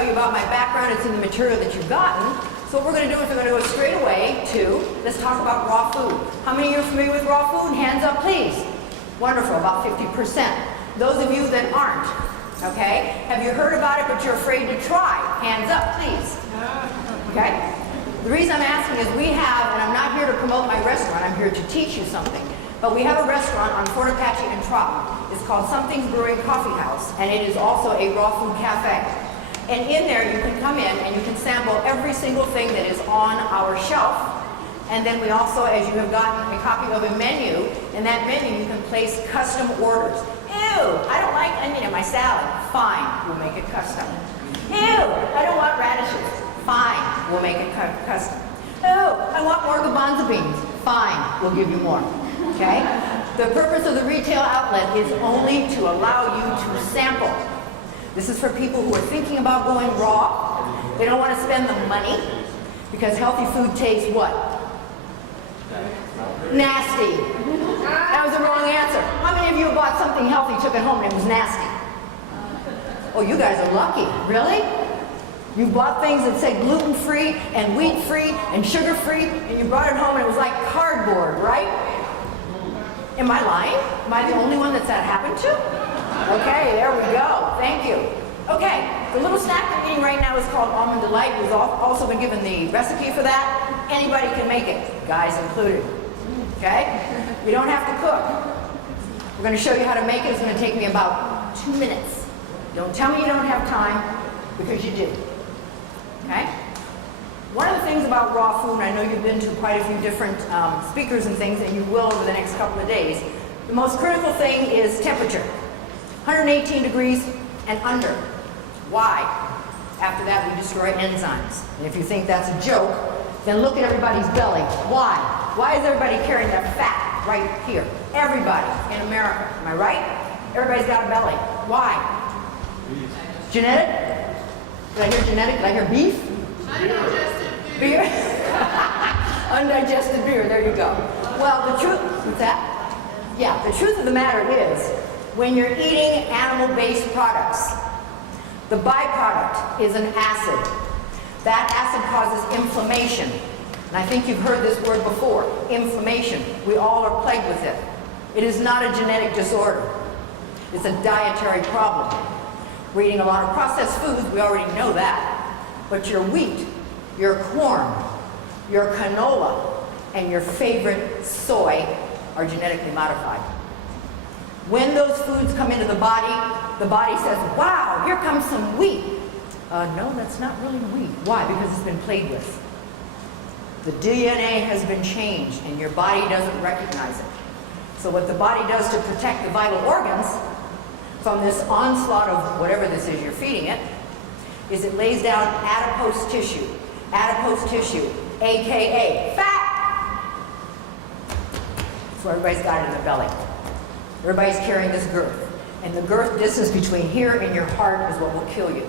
tell you about my background. It's in the material that you've gotten. So what we're going to do is we're going to go straight away to, let's talk about raw food. How many of you are familiar with raw food? Hands up, please. Wonderful, about 50%. Those of you that aren't, okay? Have you heard about it but you're afraid to try? Hands up, please. Okay? The reason I'm asking is we have, and I'm not here to promote my restaurant, I'm here to teach you something. But we have a restaurant on Fort Apache and Trop. It's called Something's Brewing Coffee House, and it is also a raw food cafe. And in there you can come in and you can sample every single thing that is on our shelf. And then we also, as you have gotten a copy of a menu, in that menu you can place custom orders. Ew, I don't like onion in my salad. Fine, we'll make it custom. Ew, I don't want radishes. Fine, we'll make it custom. Oh, I want more garbanzo beans. Fine, we'll give you more. Okay? The purpose of the retail outlet is only to allow you to sample. This is for people who are thinking about going raw. They don't want to spend the money because healthy food tastes what? Nasty. That was the wrong answer. How many of you bought something healthy, took it home, and it was nasty? Oh, you guys are lucky. Really? You bought things that said gluten-free and wheat-free and sugar-free, and you brought it home and it was like cardboard, right? Am I lying? Am I the only one that happened to? Okay, there we go. Thank you. Okay, the little snack we're eating right now is called Almond Delight. We've also been given the recipe for that. Anybody can make it, guys included. Okay? You don't have to cook. We're going to show you how to make it. It's going to take me about 2 minutes. Don't tell me you don't have time, because you do. Okay? One of the things about raw food, and I know you've been to quite a few different speakers and things, and you will over the next couple of days, the most critical thing is temperature. 118 degrees and under. Why? After that, we destroy enzymes. And if you think that's a joke, then look at everybody's belly. Why? Why is everybody carrying their fat right here? Everybody in America. Am I right? Everybody's got a belly. Why? Genetic? Did I hear genetic? Did I hear beef? Undigested beer. Undigested beer. There you go. Well, the truth, what's that? Yeah, the truth of the matter is, when you're eating animal-based products, the byproduct is an acid. That acid causes inflammation. And I think you've heard this word before, inflammation. We all are plagued with it. It is not a genetic disorder. It's a dietary problem. We're eating a lot of processed foods, we already know that. But your wheat, your corn, your canola, and your favorite soy are genetically modified. When those foods come into the body says, wow, here comes some wheat. No, that's not really wheat. Why? Because it's been played with. The DNA has been changed and your body doesn't recognize it. So what the body does to protect the vital organs from this onslaught of whatever this is you're feeding it, is it lays down adipose tissue. Adipose tissue, AKA fat. So everybody's got it in the belly. Everybody's carrying this girth. And the girth distance between here and your heart is what will kill you.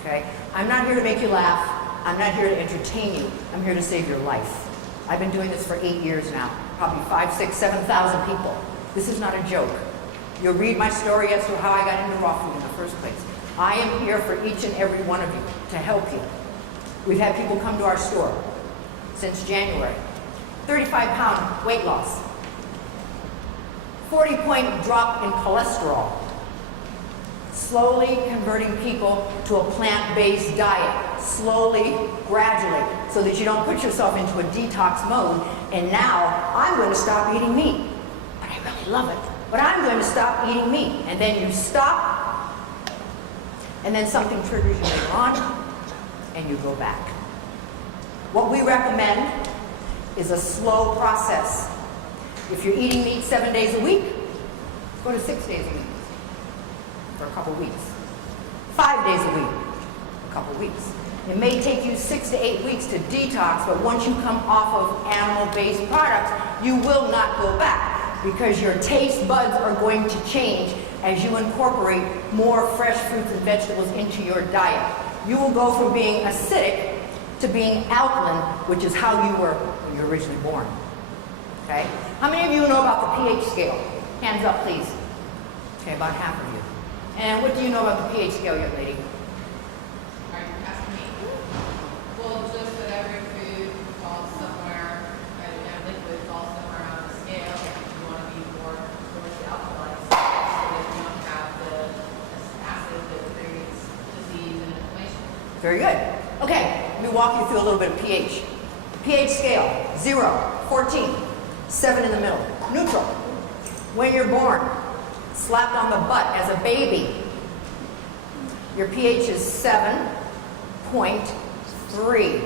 Okay? I'm not here to make you laugh. I'm not here to entertain you. I'm here to save your life. I've been doing this for 8 years now. Probably 5, 6, 7,000 people. This is not a joke. You'll read my story as to how I got into raw food in the first place. I am here for each and every one of you to help you. We've had people come to our store since January. 35-pound weight loss. 40-point drop in cholesterol. Slowly converting people to a plant-based diet. Slowly, gradually, so that you don't put yourself into a detox mode. And now, I'm going to stop eating meat. But I really love it. But I'm going to stop eating meat. And then you stop, and then something triggers you later on, and you go back. What we recommend is a slow process. If you're eating meat 7 days a week, go to 6 days a week for a couple weeks. 5 days a week, a couple weeks. It may take you 6 to 8 weeks to detox, but once you come off of animal-based products, you will not go back because your taste buds are going to change as you incorporate more fresh fruits and vegetables into your diet. You will go from being acidic to being alkaline, which is how you were when you were originally born. Okay? How many of you know about the pH scale? Hands up, please. Okay, about half of you. And what do you know about the pH scale, young lady? Very good. Okay, let me walk you through a little bit of pH. pH scale, 0, 14, 7 in the middle. Neutral. When you're born, slapped on the butt as a baby, your pH is 7.3.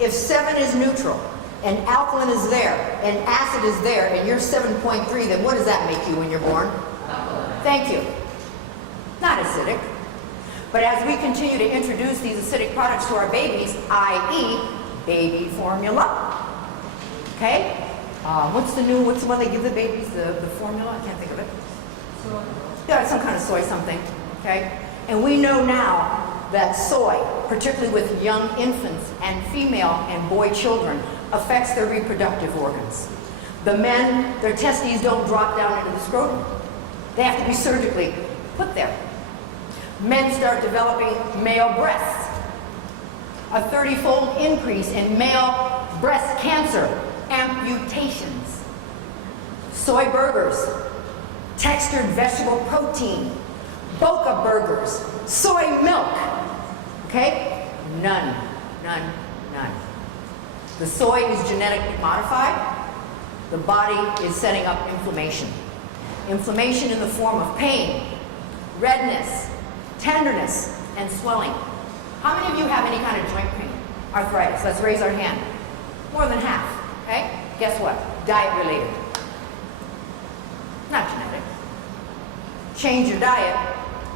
If 7 is neutral, and alkaline is there, and acid is there, and you're 7.3, then what does that make you when you're born? Thank you. Not acidic. But as we continue to introduce these acidic products to our babies, i.e. baby formula, okay? What's the one they give the babies, the formula? I can't think of it. Soy. Yeah, some kind of soy something, okay? And we know now that soy, particularly with young infants and female and boy children, affects their reproductive organs. The men, their testes don't drop down into the scrotum. They have to be surgically put there. Men start developing male breasts. A 30-fold increase in male breast cancer, amputations. Soy burgers, textured vegetable protein, Boca burgers, soy milk. Okay? None. The soy is genetically modified. The body is setting up inflammation. Inflammation in the form of pain, redness, tenderness, and swelling. How many of you have any kind of joint pain? Arthritis. Let's raise our hand. More than half. Okay? Guess what? Diet related. Not genetic. Change your diet,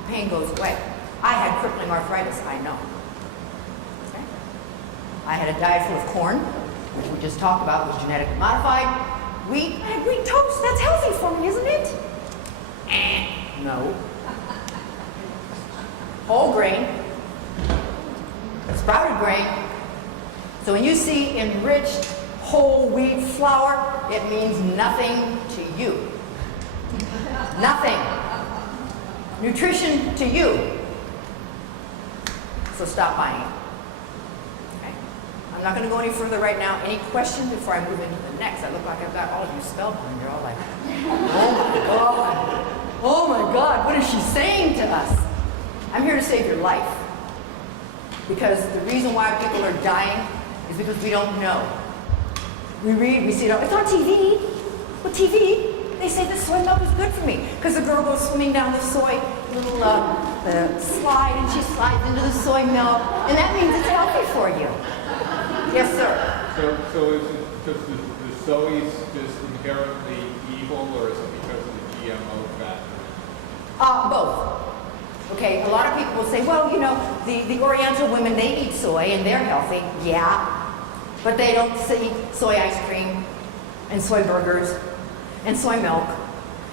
pain goes away. I had crippling arthritis, I know. Okay? I had a diet full of corn, which we just talked about was genetically modified. Wheat, I had wheat toast. That's healthy for me, isn't it? No. Whole grain, sprouted grain. So when you see enriched whole wheat flour, it means nothing to you. Nothing. Nutrition to you. So stop buying it. Okay? I'm not going to go any further right now. Any questions before I move into the next? I look like I've got all of you spellbound. You're all like, oh my God. Oh my God, what is she saying to us? I'm here to save your life. Because the reason why people are dying is because we don't know. We read, we see it, it's on TV. What TV? They say the soy milk is good for me. Because the girl goes swimming down the soy little slide and she slides into the soy milk. And that means it's healthy for you. Yes, sir. So is it because the soy is just inherently evil, or is it because of the GMO fat? Both. Okay, a lot of people will say, well, you know, the Oriental women, they eat soy and they're healthy. Yeah, but they don't eat soy ice cream and soy burgers and soy milk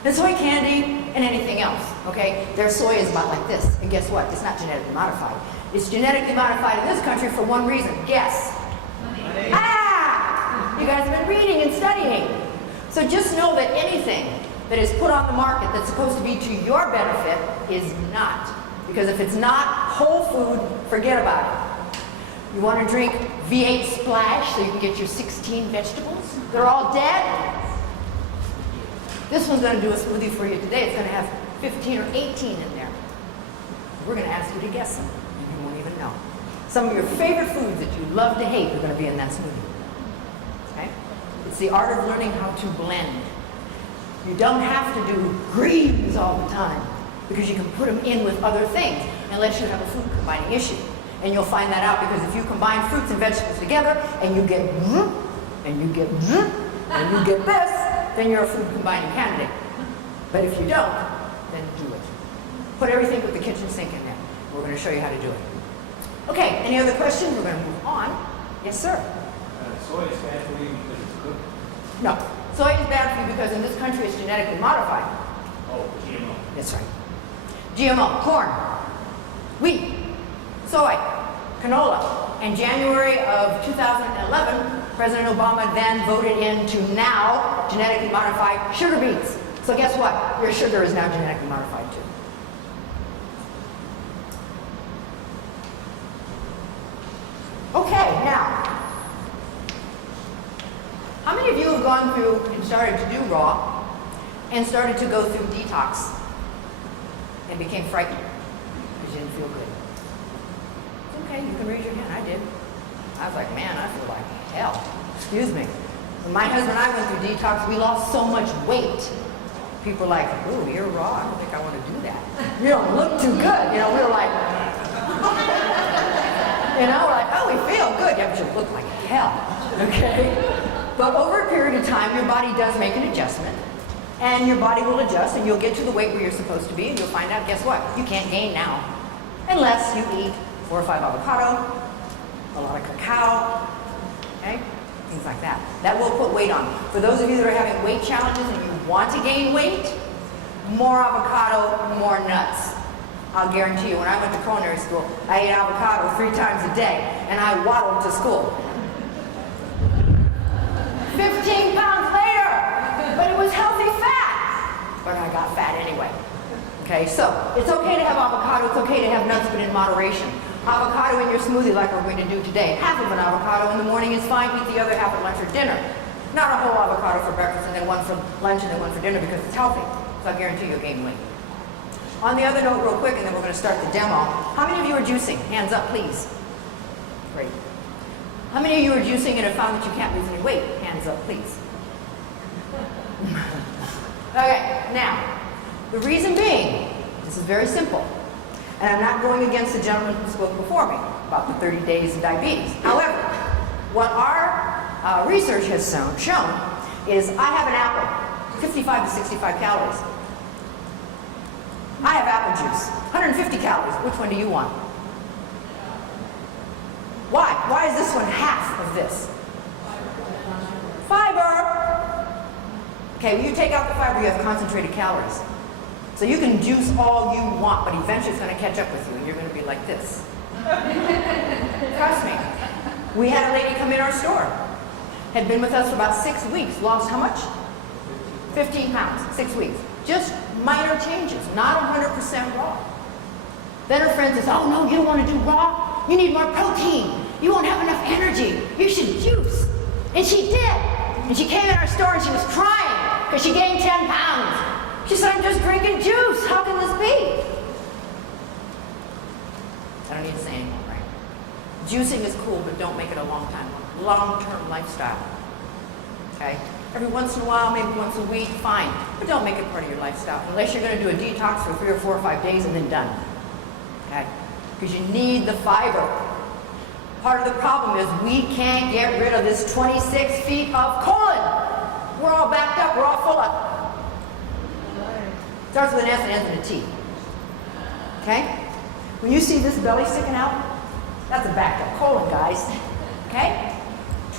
and soy candy and anything else, okay? Their soy is about like this, and guess what? It's not genetically modified. It's genetically modified in this country for one reason. Guess. Money. Ah! You guys have been reading and studying. So just know that anything that is put on the market that's supposed to be to your benefit is not. Because if it's not whole food, forget about it. You want to drink V8 Splash so you can get your 16 vegetables? They're all dead? This one's going to do a smoothie for you today. It's going to have 15 or 18 in there. We're going to ask you to guess them. You won't even know. Some of your favorite foods that you love to hate are going to be in that smoothie. Okay? It's the art of learning how to blend. You don't have to do greens all the time because you can put them in with other things unless you have a food combining issue. And you'll find that out because if you combine fruits and vegetables together and you get and you get and you get this, then you're a food combining candidate. But if you don't, then do it. Put everything with the kitchen sink in there. We're going to show you how to do it. Okay, any other questions? We're going to move on. Yes, sir. Soy is bad for you because it's cooked? No. Soy is bad for you because in this country it's genetically modified. Oh, GMO. That's right. GMO, corn, wheat, soy, canola. In January of 2011, President Obama then voted into now genetically modified sugar beets. So guess what? Your sugar is now genetically modified too. Okay, now, how many of you have gone through and started to do raw and started to go through detox and became frightened because you didn't feel good? It's okay, you can was like, man, I feel like hell. Excuse me. When my husband and I went through detox, we lost so much weight. People were like, ooh, you're raw. I don't think I want to do that. You don't look too good. You know, we were like, we're like, oh, we feel good. Yeah, but you look like hell. Okay? But over a period of time, your body does make an adjustment. And your body will adjust, and you'll get to the weight where you're supposed to be, and you'll find out, guess what? You can't gain now. Unless you eat 4 or 5 avocado, a lot of cacao, okay? Things like that. That will put weight on. For those of you that are having weight challenges and you want to gain weight, more avocado, more nuts. I'll guarantee you, when I went to culinary school, I ate avocado 3 times a day, and I waddled to school. 15 pounds later, but it was healthy fat. But I got fat anyway. Okay, so it's okay to have avocado, it's okay to have nuts, but in moderation. Avocado in your smoothie like we're going to do today. Half of an avocado in the morning is fine, eat the other half at lunch or dinner. Not a whole avocado for breakfast and then one for lunch and then one for dinner because it's healthy. So I guarantee you'll gain weight. On the other note, real quick, and then we're going to start the demo. How many of you are juicing? Hands up, please. Great. How many of you are juicing and have found that you can't lose any weight? Hands up, please. Okay, now, the reason being, this is very simple. And I'm not going against the gentleman who spoke before me about the 30 days of diabetes. However, what our research has shown is I have an apple, 55 to 65 calories. I have apple juice, 150 calories. Which one do you want? Why? Why is this one half of this? Fiber. Okay, when you take out the fiber, you have concentrated calories. So you can juice all you want, but eventually it's going to catch up with you, and you're going to be like this. Trust me. We had a lady come in our store, had been with us for about 6 weeks, lost how much? 15 pounds, 6 weeks. Just minor changes, not 100% raw. Then her friend says, oh no, you don't want to do raw. You need more protein. You won't have enough energy. You should juice. And she did. And she came in our store and she was crying because she gained 10 pounds. She said, I'm just drinking juice. How can this be? I don't need to say anymore, right? Juicing is cool, but don't make it a long-term lifestyle. Okay? Every once in a while, maybe once a week, fine. But don't make it part of your lifestyle. Unless you're going to do a detox for 3 or 4 or 5 days and then done. Okay? Because you need the fiber. Part of the problem is we can't get rid of this 26 feet of colon. We're all backed up. We're all full up. Starts with an S and ends in a T. Okay? When you see this belly sticking out, that's a backed up colon, guys. Okay?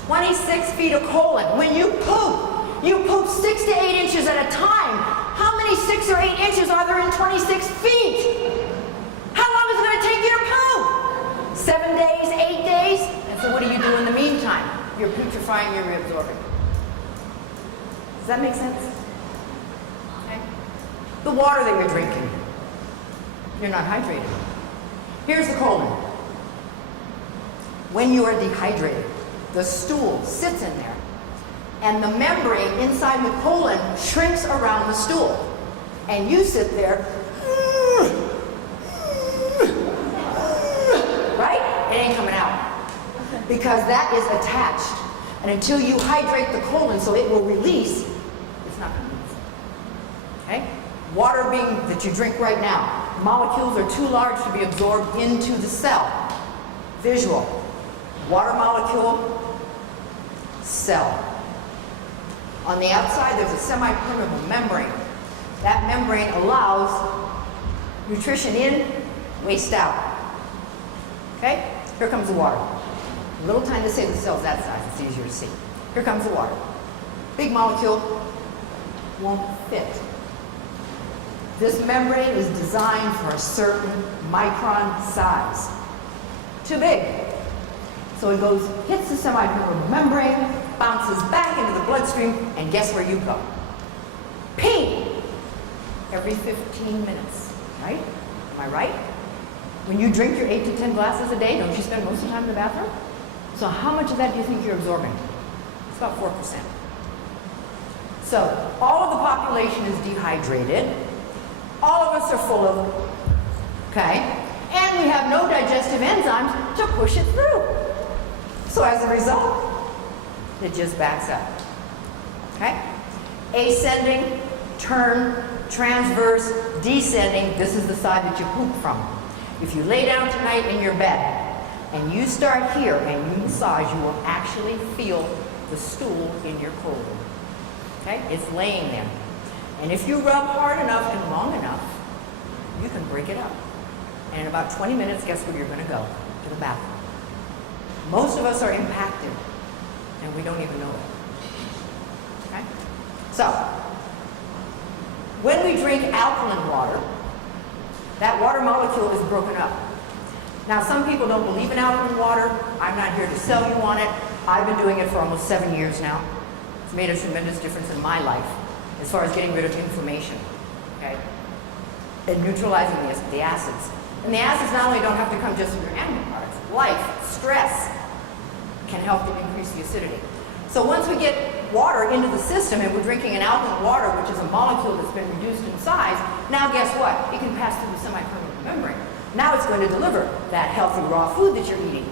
26 feet of colon. When you poop 6 to 8 inches at a time. How many 6 or 8 inches are there in 26 feet? How long is it going to take you to poop? 7 days, 8 days? And so what do you do in the meantime? You're putrefying, you're reabsorbing. Does that make sense? Okay. The water that you're drinking. You're not hydrated. Here's the colon. When you are dehydrated, the stool sits in there, and the membrane inside the colon shrinks around the stool. And you sit there, right? It ain't coming out. Because that is attached. And until you hydrate the colon so it will release, it's not going to move. Okay? Water that you drink right now, molecules are too large to be absorbed into the cell. Visual. Water molecule, cell. On the outside, there's a semi-permeable membrane. That membrane allows nutrition in, waste out. Okay? Here comes the water. A little time to say the cell's that size, it's easier to see. Here comes the water. Big molecule won't fit. This membrane is designed for a certain micron size. Too big. So it goes, hits the semi-permeable membrane, bounces back into the bloodstream, and guess where you go? Pee! Every 15 minutes, right? Am I right? When you drink your 8 to 10 glasses a day, don't you spend most of the time in the bathroom? So how much of that do you think you're absorbing? It's about 4%. So all of the population is dehydrated. All of us are full of, okay? And we have no digestive enzymes to push it through. So So as a result, it just backs up. Okay? Ascending, turn, transverse, descending, this is the side that you poop from. If you lay down tonight in your bed and you start here and you massage, you will actually feel the stool in your colon. Okay? It's laying there. And if you rub hard enough and long enough, you can break it up. And in about 20 minutes, guess where you're going to go? To the bathroom. Most of us are impacted, and we don't even know it. Okay? So, when we drink alkaline water, that water molecule is broken up. Now, some people don't believe in alkaline water. I'm not here to sell you on it. I've been doing it for almost 7 years now. It's made a tremendous difference in my life as far as getting rid of inflammation, okay? And neutralizing the acids. And the acids not only don't have to come just from your animal products. Life, stress can help to increase the acidity. So once we get water into the system and we're drinking an alkaline water, which is a molecule that's been reduced in size, now guess what? It can pass through the semi-permeable membrane. Now it's going to deliver that healthy raw food that you're eating.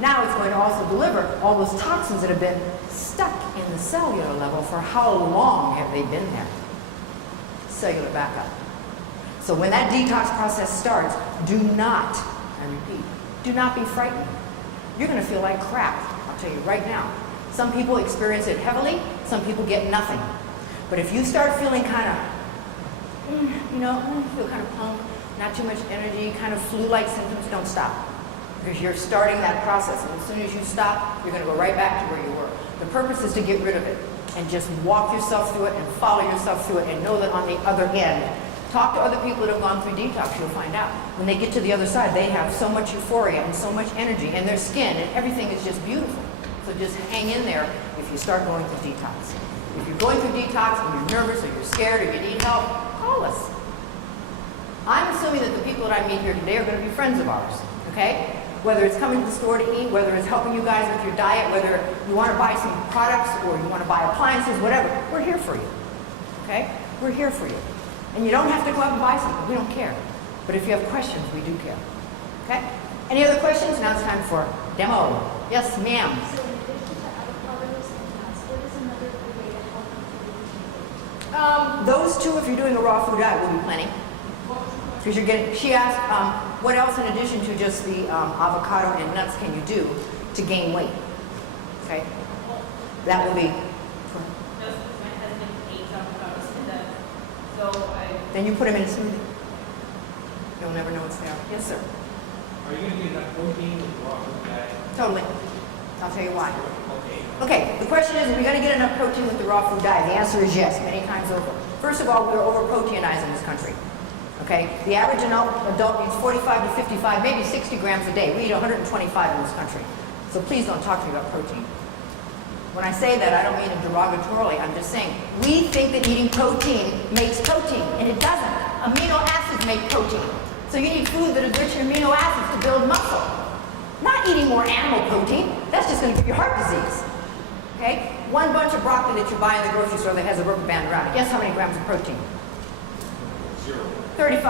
Now it's going to also deliver all those toxins that have been stuck in the cellular level. For how long have they been there? Cellular backup. So when that detox process starts, do not, I repeat, do not be frightened. You're going to feel like crap, I'll tell you right now. Some people experience it heavily, some people get nothing. But if you start feeling kind of, feel kind of punk, not too much energy, kind of flu-like symptoms, don't stop. Because you're starting that process, and as soon as you stop, you're going to go right back to where you were. The purpose is to get rid of it, and just walk yourself through it and follow yourself through it, and know that on the other end, talk to other people that have gone through detox, you'll find out. When they get to the other side, they have so much euphoria and so much energy, and their skin, and everything is just beautiful. So just hang in there if you start going through detox. If you're going through detox and you're nervous or you're scared or you need help, call us. I'm assuming that the people that I meet here today are going to be friends of ours, okay? Whether it's coming to the store to eat, whether it's helping you guys with your diet, whether you want to buy some products or you want to buy appliances, whatever, we're here for you, okay? We're here for you. And you don't have to go out and buy something, we don't care. But if you have questions, we do care, okay? Any other questions? Now it's time for demo. Yes, ma'am. So in addition to avocados and nuts, what is another good way to help improve? Those two, if you're doing a raw food diet, will be plenty. Because you're getting, she asked, what else in addition to just the avocado and nuts can you do to gain weight? Okay, that will be. Just my husband hates avocados and nuts, so Then you put them in a smoothie. You'll never know what's there. Yes, sir. Are you going to get enough protein with raw food diet? Totally. I'll tell you why. Okay. Okay, the question is, are we going to get enough protein with the raw food diet? The answer is yes, many times over. First of all, we're over-proteinized in this country. Okay, the average adult needs 45 to 55, maybe 60 grams a day. We eat 125 in this country. So please don't talk to me about protein. When I say that, I don't mean it derogatorily. I'm just saying, we think that eating protein makes protein, and it doesn't. Amino acids make protein. So you need food that is rich in amino acids to build muscle. Not eating more animal protein. That's just going to give you heart disease. Okay? One bunch of broccoli that you buy in the grocery store that has a rubber band around it. Guess how many grams of protein? 0. 35.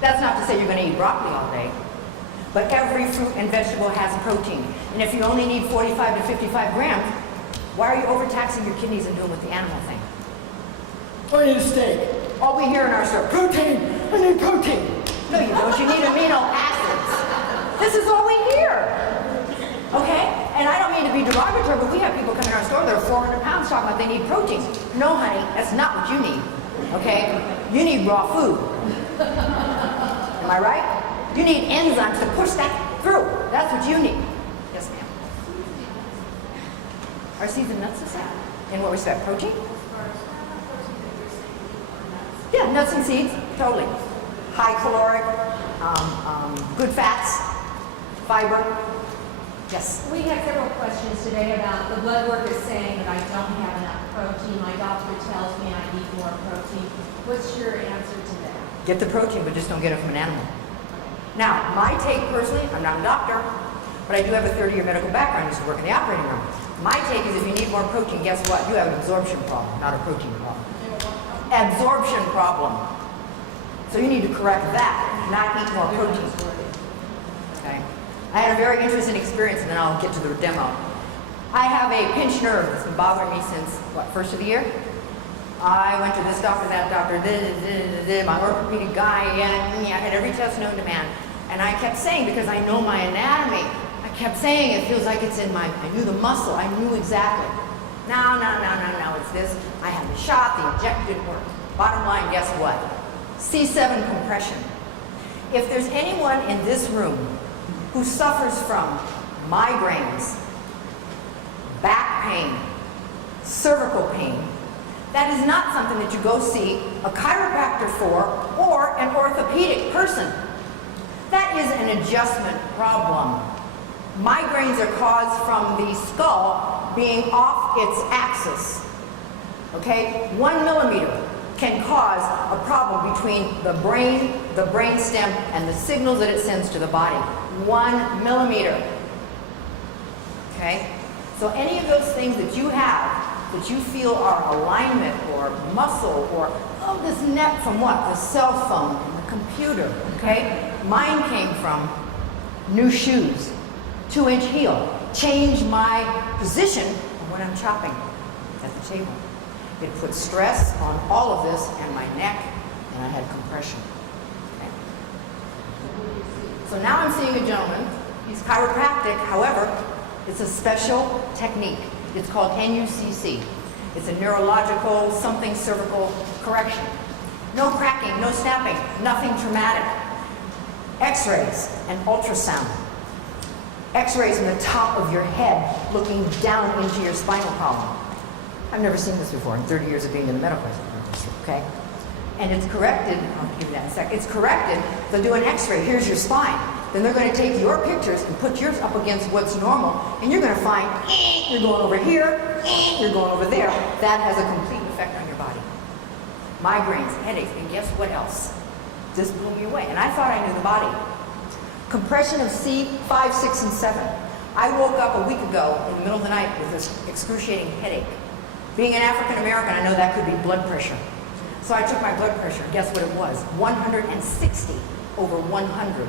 That's not to say you're going to eat broccoli all day, but every fruit and vegetable has protein. And if you only need 45 to 55 grams, why are you overtaxing your kidneys and doing with the animal thing? I need a steak. All we hear in our store, protein, I need protein. No, you don't. You need amino acids. This is all we hear. Okay? And I don't mean to be derogatory, but we have people come in our store that are 400 pounds talking about they need protein. No, honey, that's not what you need. Okay? You need raw food. Am I right? You need enzymes to push that through. That's what you need. Yes, ma'am. Are seeds and nuts the same? In what respect? Protein? Yeah, nuts and seeds, totally. High caloric, good fats, fiber. Yes. We have several questions today about the blood work is saying that I don't have enough protein. My doctor tells me I need more protein. What's your answer to that? Get the protein, but just don't get it from an animal. Now, my take personally, I'm not a doctor, but I do have a 30-year medical background. I used to work in the operating room. My take is if you need more protein, guess what? You have an absorption problem, not a protein problem. Absorption problem. So you need to correct that, not eat more protein. Okay. I had a very interesting experience, and then I'll get to the demo. I have a pinched nerve that's been bothering me since, what, first of the year? I went to this doctor, that doctor, my orthopedic guy, and I had every test known to man. And I kept saying, because I know my anatomy, I kept saying it feels like it's in my, I knew the muscle, I knew exactly. No, it's this. I had the shot, the injection didn't work. Bottom line, guess what? C7 compression. If there's anyone in this room who suffers from migraines, back pain, cervical pain, that is not something that you go see a chiropractor for or an orthopedic person. That is an adjustment problem. Migraines are caused from the skull being off its axis. Okay? 1 millimeter can cause a problem between the brain stem, and the signals that it sends to the body. 1 millimeter. Okay? So any of those things that you have that you feel are alignment or muscle or, oh, this neck from what? The cell phone and the computer. Okay? Mine came from new shoes, 2-inch heel. Change my position when I'm chopping at the table. It put stress on all of this and my neck, and I had compression. Okay. So now I'm seeing a gentleman. He's chiropractic, however, it's a special technique. It's called NUCC. It's a neurological something cervical correction. No cracking, no snapping, nothing traumatic. X-rays and ultrasound. X-rays in the top of your head looking down into your spinal column. I've never seen this before in 30 years of being in the medical industry, okay? And it's corrected, I'll give you that in a sec. It's corrected, they'll do an X-ray, here's your spine. Then they're going to take your pictures and put yours up against what's normal, and you're going to find, you're going over here, you're going over there. That has a complete effect on your body. Migraines, headaches, and guess what else? This blew me away, and I thought I knew the body. Compression of C5, 6, and 7. I woke up a week ago in the middle of the night with this excruciating headache. Being an African American, I know that could be blood pressure. So I took my blood pressure. Guess what it was? 160 over 100.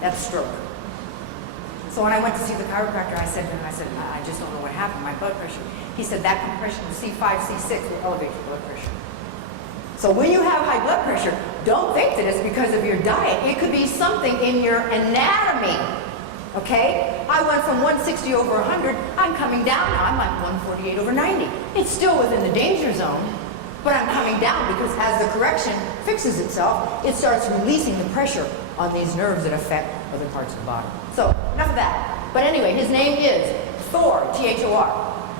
That's stroke. So when I went to see the chiropractor, I said to him, I just don't know what happened, my blood pressure. He said that compression of C5, C6 will elevate your blood pressure. So when you have high blood pressure, don't think that it's because of your diet. It could be something in your anatomy. Okay? I went from 160 over 100, I'm coming down now. I'm like 148 over 90. It's still within the danger zone, but I'm coming down because as the correction fixes itself, it starts releasing the pressure on these nerves that affect other parts of the body. So, enough of that. But anyway, his name is Thor, T-H-O-R.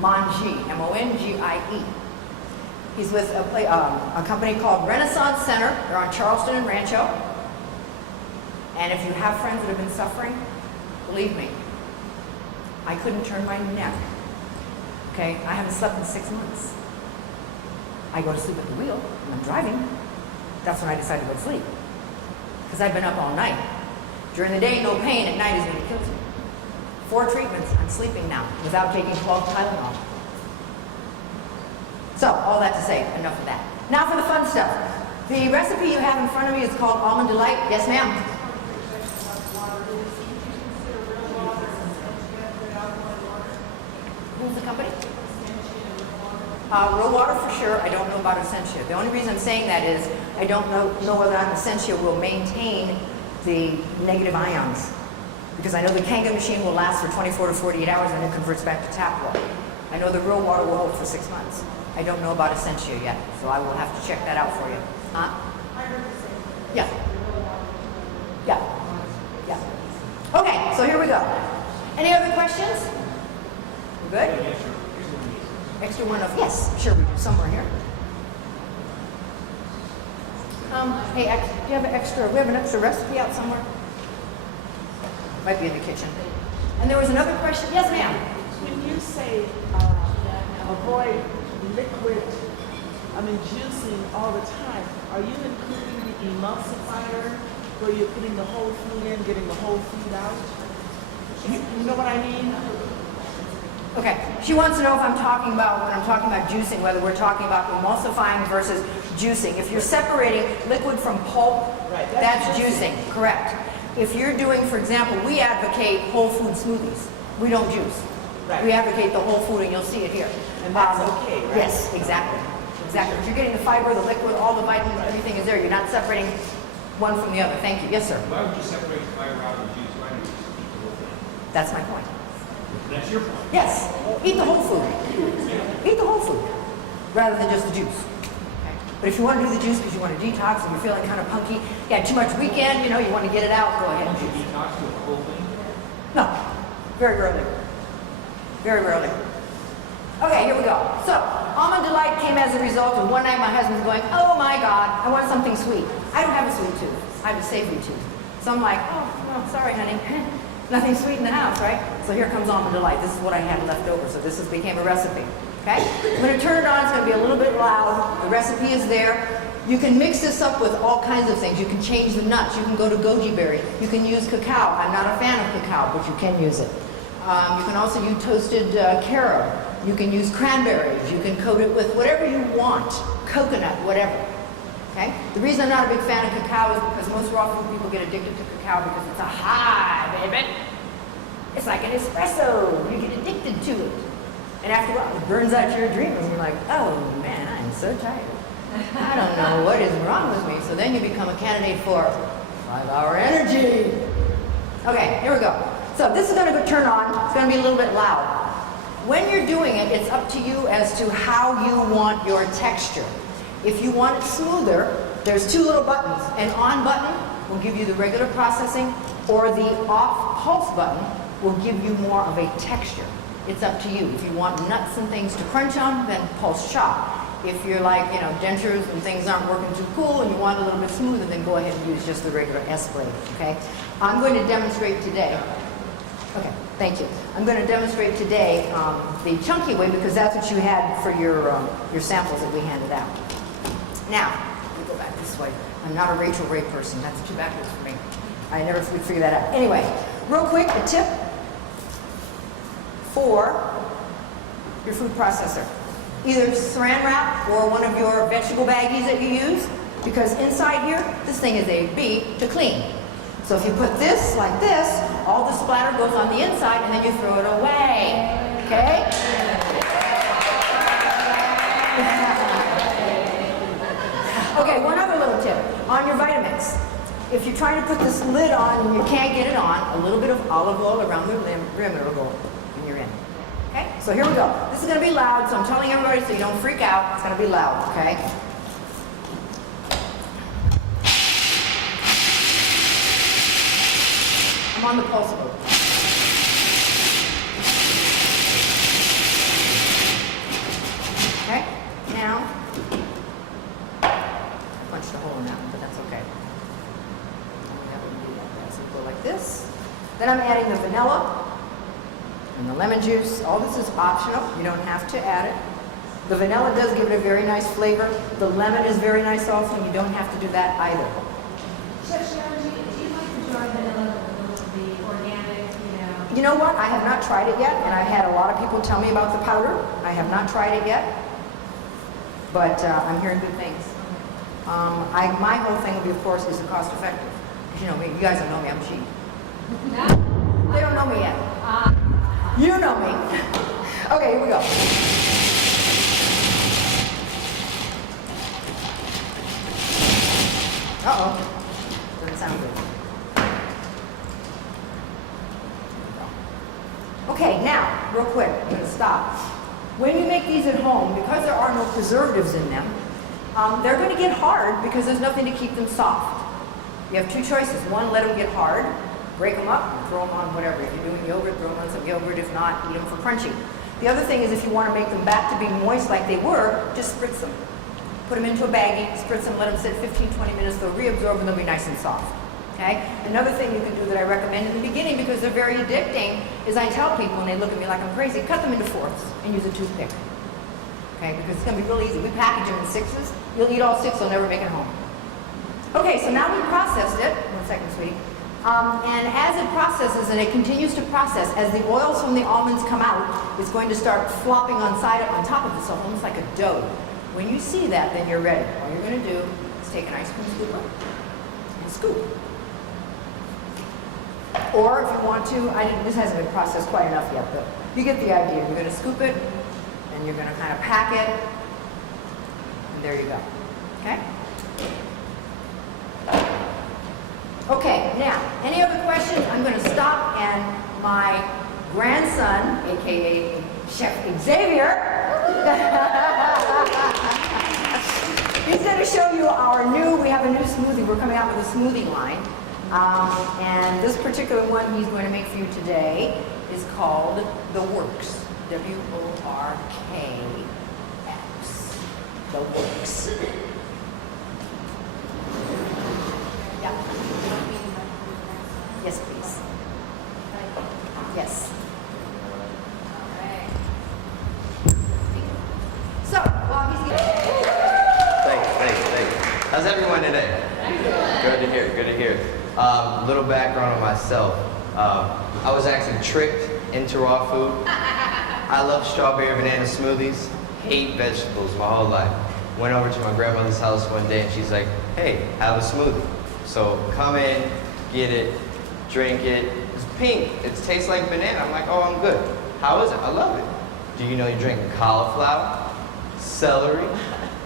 Mongie, M-O-N-G-I-E. He's with a company called Renaissance Center. They're on Charleston and Rancho. And if you have friends that have been suffering, believe me, I couldn't turn my neck. Okay, I haven't slept in 6 months. I go to sleep at the wheel when I'm driving. That's when I decide to go to sleep. Because I've been up all night. During the day, no pain. At night is when it kills me. 4 treatments, I'm sleeping now without taking 12 Tylenol. So, all that to say, enough of that. Now for the fun stuff. The recipe you have in front of me is called Almond Delight. Yes, ma'am? Who's the company? Real water for sure. I don't know about Essentia. The only reason I'm saying that is I don't know whether or not Essentia will maintain the negative ions. Because I know the Kangen machine will last for 24 to 48 hours and then converts back to tap water. I know the real water will hold for 6 months. I don't know about Essentia yet, so I will have to check that out for you. Huh? Yeah. Yeah. Yeah. Okay, so here we go. Any other questions? We're good? Extra one of, yes, sure, we do somewhere here. Hey, do you have an extra, we have an extra recipe out somewhere? Might be in the kitchen. And there was another question, yes ma'am? When you say avoid liquid, juicing all the time, are you including the emulsifier where you're putting the whole food in, getting the whole food out? You know what I mean? Okay, she wants to know if I'm talking about, when I'm talking about juicing, whether we're talking about emulsifying versus juicing. If you're separating liquid from pulp, Right, that's juicing, correct. If you're doing, for example, we advocate whole food smoothies. We don't juice. Right. We advocate the whole food, and you'll see it here. And that's okay, right? Yes, exactly. Exactly. If you're getting the fiber, the liquid, all the vitamins, everything is there. You're not separating one from the other. Thank you. Yes, sir. Why would you separate the fiber out of the juice? Why don't you just eat the whole thing? That's my point. That's your point. Yes. Eat the whole food. Eat the whole food rather than just the juice. Okay? But if you want to do the juice because you want to detox and you're feeling kind of punky, you had too much weekend, you know, you want to get it out, go ahead and Don't you juice. detox with the whole thing? No. Very rarely. Very rarely. Okay, here we go. So, Almond Delight came as a result of one night my husband's going, oh my God, I want something sweet. I don't have a sweet tooth. I have a savory tooth. So I'm like, oh, no, sorry, honey. Nothing sweet in the house, right? So here comes Almond Delight. This is what I had left over. So this became a recipe. Okay? I'm going to turn it on. It's going to be a little bit loud. The recipe is there. You can mix this up with all kinds of things. You can change the nuts. You can go to goji berry. You can use cacao. I'm not a fan of cacao, but you can use it. You can also use toasted carob. You can use cranberries. You can coat it with whatever you want. Coconut, whatever. Okay? The reason I'm not a big fan of cacao is because most raw food people get addicted to cacao because it's a high, baby. It's like an espresso. You get addicted to it. And after a while, it burns out your adrenals and you're like, oh man, I'm so tired. I don't know what is wrong with me. So then you become a candidate for 5-hour energy. Okay, here we go. So this is going to go turn on. It's going to be a little bit loud. When you're doing it, it's up to you as to how you want your texture. If you want it smoother, there's two little buttons. An on button will give you the regular processing, or the off pulse button will give you more of a texture. It's up to you. If you want nuts and things to crunch on, then pulse chop. If you're like, you know, dentures and things aren't working too cool and you want a little bit smoother, then go ahead and use just the regular S blade, okay? I'm going to demonstrate today. Okay, thank you. I'm going to demonstrate today the chunky way because that's what you had for your samples that we handed out. Now, let me go back this way. I'm not a Rachel Ray person. That's too backwards for me. I never would figure that out. Anyway, real quick, a tip for your food processor. Either saran wrap or one of your vegetable baggies that you use, because inside here, this thing is a B to clean. So if you put this like this, all the splatter goes on the inside and then you throw it away. Okay? Okay, one other little tip. On your Vitamix, if you're trying to put this lid on and you can't get it on, a little bit of olive oil around the rim will go and you're in. Okay? So here we go. This is going to be loud, so I'm telling everybody so you don't freak out. It's going to be loud, okay? I'm on the pulse mode. Okay? Now, I punched a hole in that one, but that's okay. That wouldn't be that bad. So go like this. Then I'm adding the vanilla and the lemon juice. All this is optional. You don't have to add it. The vanilla does give it a very nice flavor. The lemon is very nice also, and you don't have to do that either. Chef Sharon, do you like the jar vanilla, the organic, You know what? I have not tried it yet, and I've had a lot of people tell me about the powder. I have not tried it yet, but I'm hearing good things. My whole thing will be, of course, is the cost effective. You know me. You guys don't know me. I'm cheap. They don't know me yet. You know me. Okay, here we go. Uh-oh. Doesn't sound good. Okay, now, real quick, I'm going to stop. When you make these at home, because there are no preservatives in them, they're going to get hard because there's nothing to keep them soft. You have two choices. One, let them get hard, break them up, and throw them on whatever. If you're doing yogurt, throw them on some yogurt. If not, eat them for crunchy. The other thing is if you want to make them back to being moist like they were, just spritz them. Put them into a baggie, spritz them, let them sit 15, 20 minutes, they'll reabsorb and they'll be nice and soft. Okay? Another thing you can do that I recommend in the beginning because they're very addicting is I tell people and they look at me like I'm crazy, cut them into fourths and use a toothpick. Okay? Because it's going to be really easy. We package them in sixes. You'll eat all six, you'll never make it home. Okay, so now we've processed it. 1 second, sweetie. And as it processes and it continues to process, as the oils from the almonds come out, it's going to start flopping on top of it, so almost like a dough. When you see that, then you're ready. All you're going to do is take an ice cream scooper and scoop. Or if you want to, this hasn't been processed quite enough yet, but you get the idea. You're going to scoop it, and you're going to kind of pack it, and there you go. Okay? Okay, now, any other questions? I'm going to stop, and my grandson, aka Chef Xavier, he's going to show you we have a new smoothie. We're coming out with a smoothie line. And this particular one he's going to make for you today is called The Works. W-O-R-K-X. The Works. Yeah. Yes, please. Yes. All right. So, while he's getting... Thanks. How's everyone today? Good to hear. Little background on myself. I was actually tricked into raw food. I love strawberry banana smoothies, hate vegetables my whole life. Went over to my grandmother's house one day and she's like, hey, have a smoothie. So come in, get it, drink it. It's pink, it tastes like banana. I'm like, oh, I'm good. How is it? I love it. Do you know you're drinking cauliflower, celery,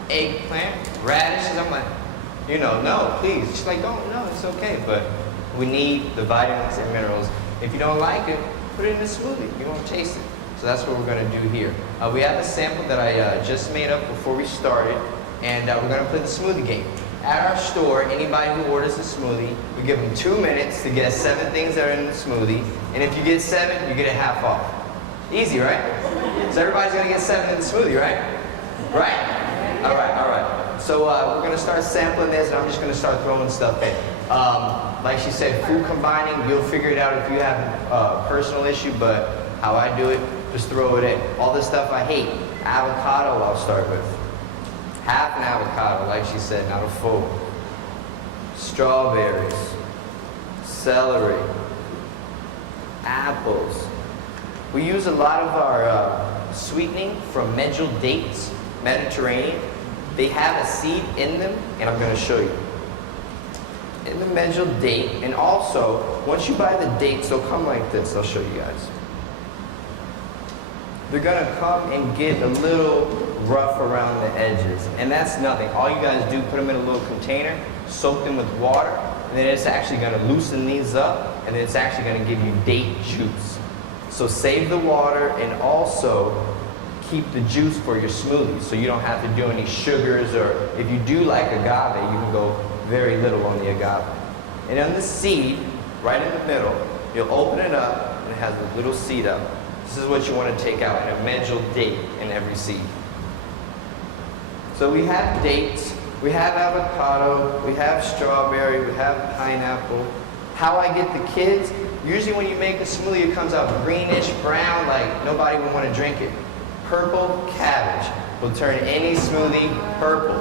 eggplant, radishes? I'm like, no, please. She's like, no, it's okay. But we need the vitamins and minerals. If you don't like it, put it in a smoothie. You won't taste it. So that's what we're going to do here. We have a sample that I just made up before we started, and we're going to play the smoothie game. At our store, anybody who orders a smoothie, we give them 2 minutes to guess 7 things that are in the smoothie, and if you get 7, you get it half off. Easy, right? So everybody's going to get 7 in the smoothie, right? Right? All right. So we're going to start sampling this, and I'm just going to start throwing stuff in. Like she said, food combining, you'll figure it out if you have a personal issue, but how I do it, just throw it in. All the stuff I hate. Avocado, I'll start with. Half an avocado, like she said, not a full. Strawberries, celery, apples. We use a lot of our sweetening from medjool dates, Mediterranean. They have a seed in them, and I'm going to show you. In the medjool date, and also, once you buy the dates, they'll come like this. I'll show you guys. They're going to come and get a little rough around the edges, and that's nothing. All you guys do, put them in a little container, soak them with water, and then it's actually going to loosen these up, and then it's actually going to give you date juice. So save the water, and also keep the juice for your smoothie, so you don't have to do any sugars, or if you do like agave, you can go very little on the agave. And on the seed, right in the middle, you'll open it up, and it has a little seed up. This is what you want to take out, and a medjool date in every seed. So we have dates, we have avocado, we have strawberry, we have pineapple. How I get the kids, usually when you make a smoothie, it comes out greenish, brown, like nobody would want to drink it. Purple cabbage will turn any smoothie purple.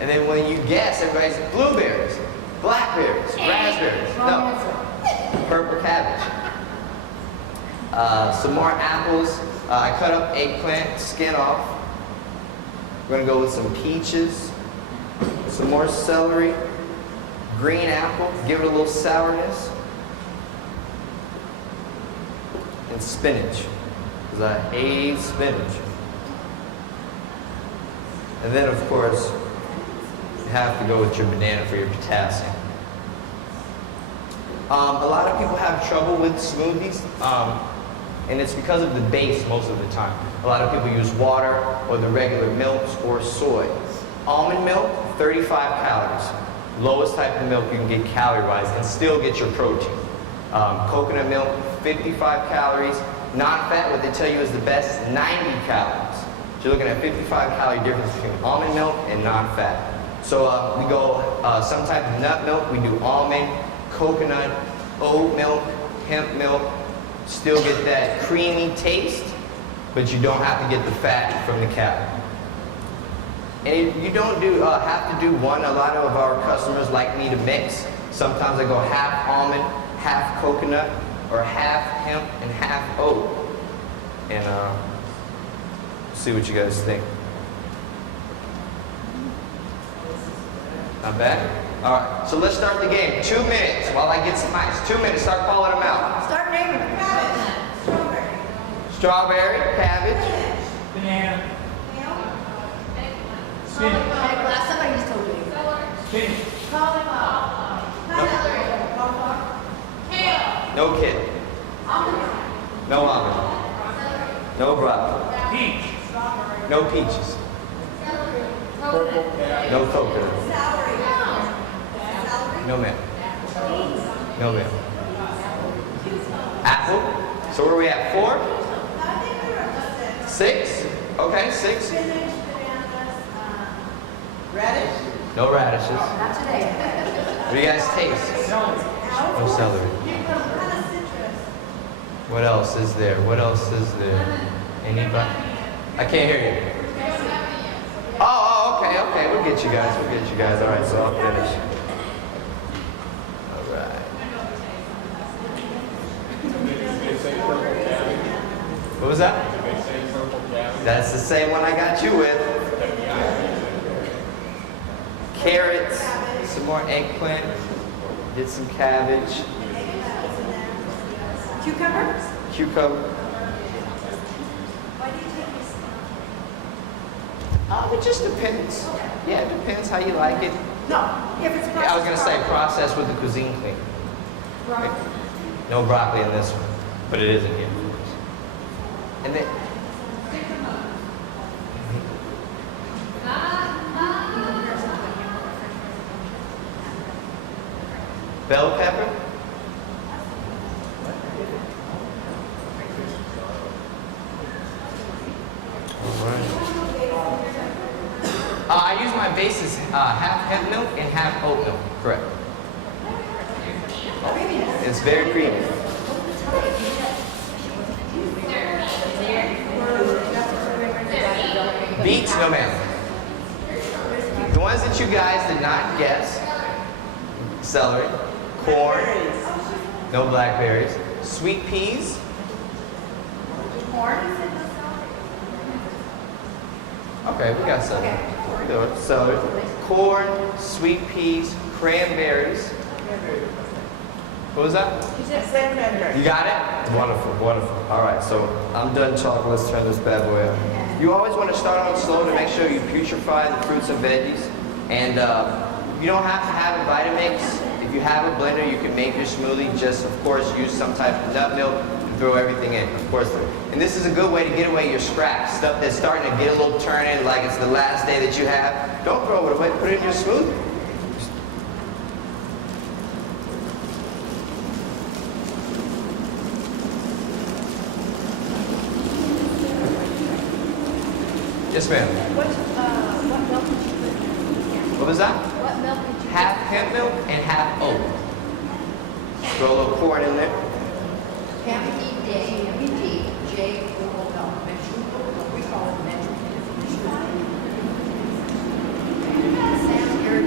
And then when you guess, everybody's blueberries, blackberries, raspberries. No, purple cabbage. Some more apples. I cut up eggplant, skin off. We're gonna go with some peaches, some more celery, green apple, give it a little sourness, and spinach, because I hate spinach. And then of course, you have to go with your banana for your potassium. A lot of people have trouble with smoothies, and it's because of the base most of the time. A lot of people use water or the regular milks or soy. Almond milk, 35 calories. Lowest type of milk you can get calorie-wise and still get your protein. Coconut milk, 55 calories. Non-fat, what they tell you is the best, 90 calories. So you're looking at 55 calorie difference between almond milk and non-fat. So we go some type of nut milk. We do almond, coconut, oat milk, hemp milk. Still get that creamy taste, but you don't have to get the fat from the cow. And you don't have to do one. A lot of our customers like me to mix. Sometimes I go half almond, half coconut, or half hemp and half oat. And see what you guys think. Not bad? All right, so let's start the game. 2 minutes while I get some ice. 2 minutes, start calling them out. Start naming them. Strawberry, cabbage, Banana. Somebody just told me. Spinach. no kid, no almond, no broccoli, Peach. no peaches, Purple cabbage. no coconut, no milk, no milk. Apple. So where are we at? 4? 6? Okay, 6. Radish? No radishes. Not today. What do you guys taste? No celery. What else is there? What else is there? Anybody? I can't hear you. Oh, okay, okay. We'll get you guys. We'll get you guys. All right, so I'll finish. All right. They say purple cabbage. What was that? They say purple cabbage. That's the same one I got you with. Carrots, some more eggplant, did some cabbage, Cucumber? cucumber. It just depends. Yeah, it depends how you like it. No. If it's Yeah, I was gonna say processed with the cuisine clean. No broccoli in this one, but it is in here. And then. Bell pepper. All right. I use my bases half hemp milk and half oat milk. Correct. It's very creamy. Beets, no ma'am. The ones that you guys did not guess: celery, corn, no blackberries, sweet peas. Corn? Okay, we got celery. Good. Celery, corn, sweet peas, cranberries. What was that? Cranberry. You got it? Wonderful, wonderful. All right, so I'm done talking. Let's turn this bad boy up. You always want to start on slow to make sure you putrefy the fruits and veggies. And you don't have to have a Vitamix. If you have a blender, you can make your smoothie. Just, of course, use some type of nut milk and throw everything in, of course. And this is a good way to get away your scraps, stuff that's starting to get a little turning, like it's the last day that you have. Don't throw it away. Put it in your smoothie. Yes, ma'am. What milk did you put in? What was that? What milk did you Half hemp milk and half oat. Throw a little corn in there. M-E-D-J, we call it mental. Sam, Eric,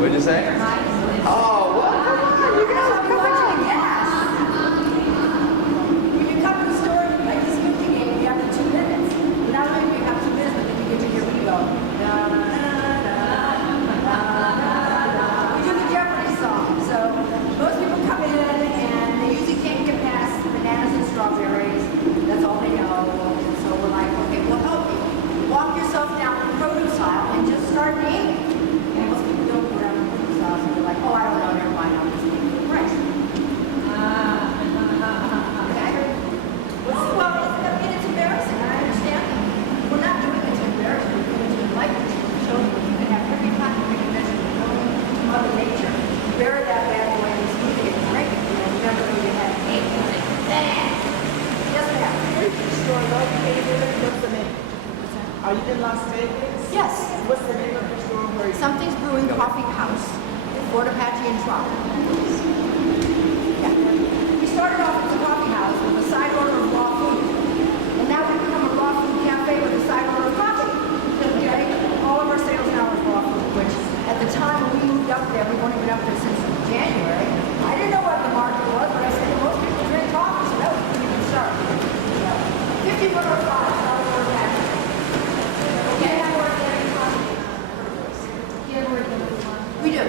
What'd you say? Oh, what? You can have how much you gas. When you come to the store, like this 50 game, you have the 2 minutes. Not only do you have 2 minutes, but then you get to your bingo. We do the Jeopardy song. So most people come in and they usually can't get past bananas and strawberries. That's all they know. And so we're like, okay, we'll help you. Walk yourself down the produce aisle and just start naming. And most people don't go down the produce aisle, so they're like, oh, I don't know, never mind, I'll just name the price. Well, it's embarrassing. I understand. We're not doing it to embarrass you. We're doing it to enlighten you. So you can have every kind of vegetable from Mother Nature. Bury that bad boy in the smoothie and drink it. And remember when you had cake. Yes, ma'am. Store located, what's the name? Are you in Las Vegas? Yes. What's the name of the store where you? Something's Brewing Coffee House, Fort Apache and Trump. Yeah. We started off as a coffee house with a side order of raw food. And now we've become a raw food cafe with a side order of coffee. Okay? All of our sales now are raw food, which at the time when we moved up there, we've only been up there since January. I didn't know what the market was, but I said, well, most people drink coffee, so that was a pretty good start. Yeah. We do.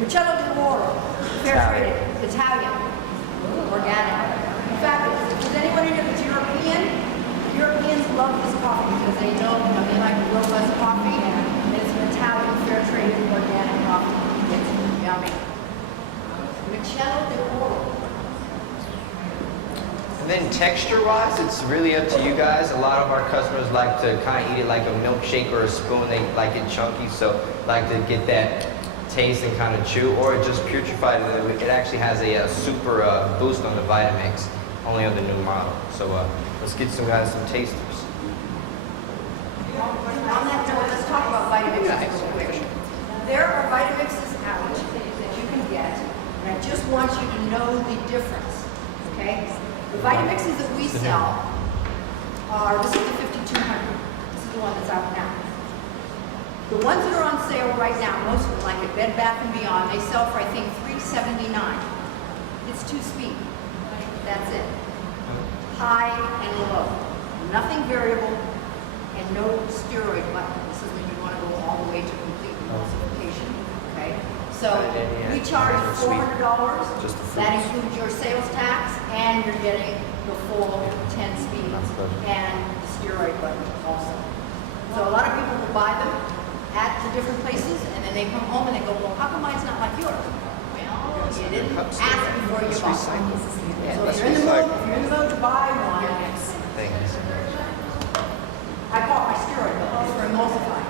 Uccello di Oro, fair trade, Italian, organic. In fact, does anyone in here that's European? Europeans love this coffee because they know they like robust coffee, and it's an Italian fair trade organic coffee. It's yummy. Uccello di Oro. And then texture-wise, it's really up to you guys. A lot of our customers like to kind of eat it like a milkshake or a spoon. They like it chunky, so like to get that taste and kind of chew, or just putrefied. It actually has a super boost on the Vitamix, only on the new model. So let's get some guys some tasters. On that note, let's talk about Vitamixes real quick. There are Vitamixes out that you can get, and I just want you to know the difference, okay? The Vitamixes that we sell are, this is the 5200. This is the one that's out now. The ones that are on sale right now, most of them, like at Bed Bath & Beyond, they sell for, I think, $3.79. It's 2-speed. That's it. High and low. Nothing variable and no steroid button. This is when you want to go all the way to complete emulsification. Okay? So we charge $400. That includes your sales tax, and you're getting the full 10 speed and the steroid button also. So a lot of people will buy them at the different places, and then they come home and they go, well, how come mine's not like yours? Well, you didn't ask before you bought. So if you're in the mood to buy one, Thanks. I call it my steroid button. It's for emulsifying.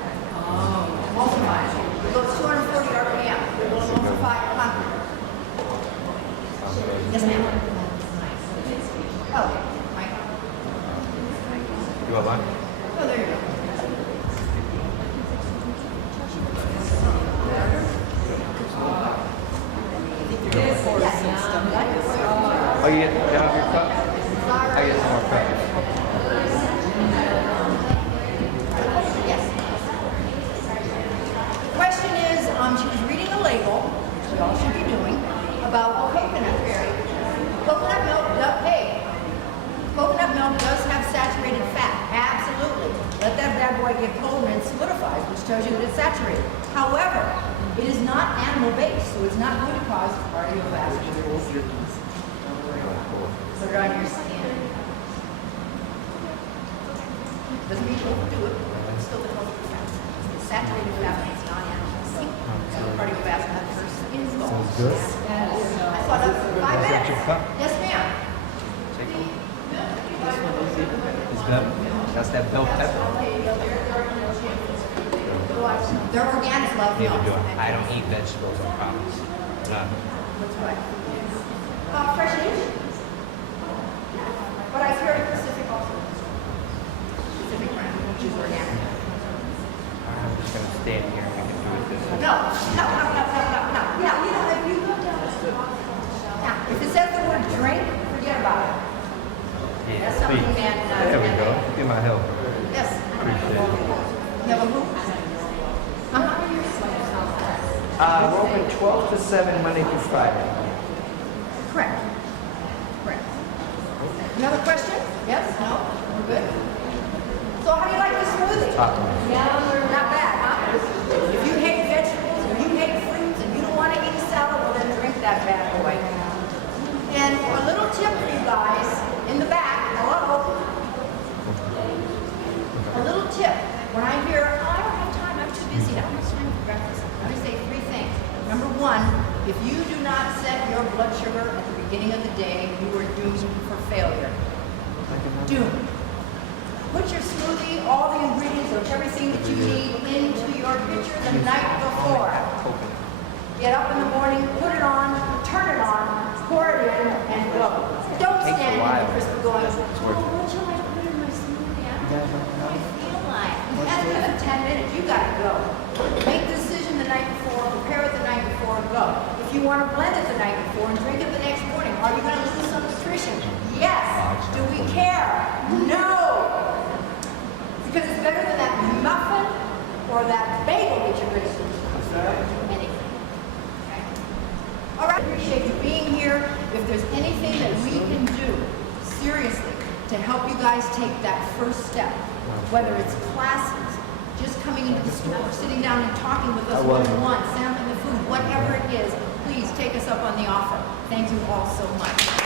Emulsifying. It goes 240 RPM. It will emulsify concrete. Yes, ma'am. Oh, Mike. You want mine? Oh, there you go. Oh, you have your cup? I get some more cup. Yes. The question is, she was reading a label, which we all should be doing, about coconut berry. Coconut milk does, hey, coconut milk does have saturated fat. Absolutely. Let that bad boy get cold and it solidifies, which tells you that it's saturated. However, it is not animal-based, so it's not going to cause cardiovascular disease. Put it on your skin. Doesn't mean you overdo it, but it's still the healthy fat. It's saturated fat, it's not animal. So cardiovascular first is gold. Sounds good. I thought that was 5 minutes. Yes, ma'am. Is that, that's that bell pepper? They're organic like milk. Neither do I. I don't eat vegetables, I promise. None. That's right. Fresh Asian. But I hear Pacific also. Pacific brand, which is organic. I'm just going to stand here and we can do it this way. No. Yeah, you know, if you go down now, if it says the word drink, forget about it. Yeah, That's something please. man. There we go. Get my help. Yes. Appreciate it. You have a who? We're open 12 to 7 Monday through Friday. Correct. Correct. Another question? Yes? No? We're good? So how do you like this smoothie? Talk to me. Not bad, huh? If you hate vegetables, and you hate fruits, and you don't want to eat a salad, well then drink that bad boy. And a little tip for you guys, in the back, hello? A little tip. When I hear, oh, I don't have time, I'm too busy, I don't have time for breakfast, I'm going to say 3 things. Number 1, if you do not set your blood sugar at the beginning of the day, you are doomed for failure. Doomed. Put your smoothie, all the ingredients of everything that you need into your pitcher the night before. Get up in the morning, put it on, turn it on, pour it in, and go. Don't stand in the crisp going, oh, what shall I put in my smoothie? I don't know what I feel like. That's within 10 minutes, you gotta go. Make the decision the night before, prepare it the night before, and go. If you want to blend it the night before and drink it the next morning, are you gonna lose some nutrition? Yes. Do we care? No. Because it's better than that muffin or that bagel that you're going to eat. Anything. Okay? All right. I appreciate you being here. If there's anything that we can do, seriously, to help you guys take that first step, whether it's classes, just coming into the store, sitting down and talking with us one-on-one, sampling the food, whatever it is, please take us up on the offer. Thank you all so much.